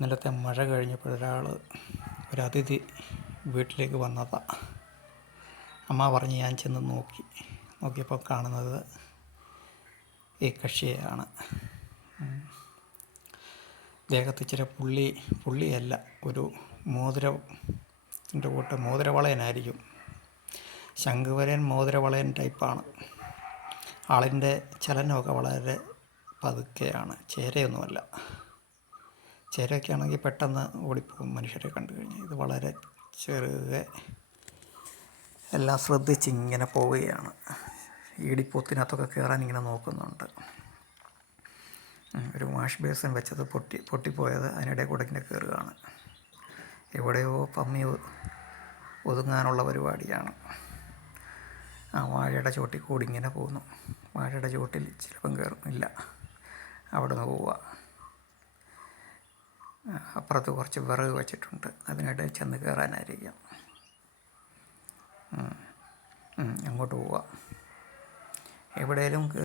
ഇന്നലത്തെ മഴ കഴിഞ്ഞപ്പോൾ ഒരു അതിഥി വീട്ടിലേക്ക് വന്നതാണ്. അമ്മ പറഞ്ഞ് ഞാൻ ചെന്ന് നോക്കിയപ്പോൾ കാണുന്നത് ഈ കക്ഷിയെയാണ്. ദേഹത്ത് ഇച്ചിരി പുള്ളിയല്ല, ഒരു മോതിരത്തിൻ്റെ കൂട്ട് മോതിരവളയനായിരിക്കും. ശംഖുവരയൻ മോതിരവളയൻ ടൈപ്പാണ്. ആളിൻ്റെ ചലനമൊക്കെ വളരെ പതുക്കെയാണ്, ചേരയൊന്നുമല്ല. ചേരയൊക്കെ ആണെങ്കിൽ പെട്ടെന്ന് ഓടിപ്പോകും മനുഷ്യരെ കണ്ടു കഴിഞ്ഞാൽ. ഇത് വളരെ ചെറുതെ എല്ലാം ശ്രദ്ധിച്ചിങ്ങനെ പോവുകയാണ്. ഈടിപ്പൊത്തിനകത്തൊക്കെ കയറാൻ ഇങ്ങനെ നോക്കുന്നുണ്ട്. ഒരു വാഷ് ബേസിൻ വെച്ചത് പൊട്ടിപ്പോയത് അതിനിടയിൽ കൂടെ ഇങ്ങനെ കയറുകയാണ്. എവിടെയോ പമ്മി ഒതുങ്ങാനുള്ള പരിപാടിയാണ്. ആ വാഴയുടെ ചോട്ടിൽ കൂടി ഇങ്ങനെ പോകുന്നു. വാഴയുടെ ചോട്ടിൽ ചിലപ്പം കയറും, ഇല്ല, അവിടെ നിന്ന് പോവുക. അപ്പുറത്ത് കുറച്ച് വിറക് വെച്ചിട്ടുണ്ട്, അതിനിടയിൽ ചെന്ന് കയറാനായിരിക്കാം. അങ്ങോട്ട് പോവുക. എവിടെയെങ്കിലും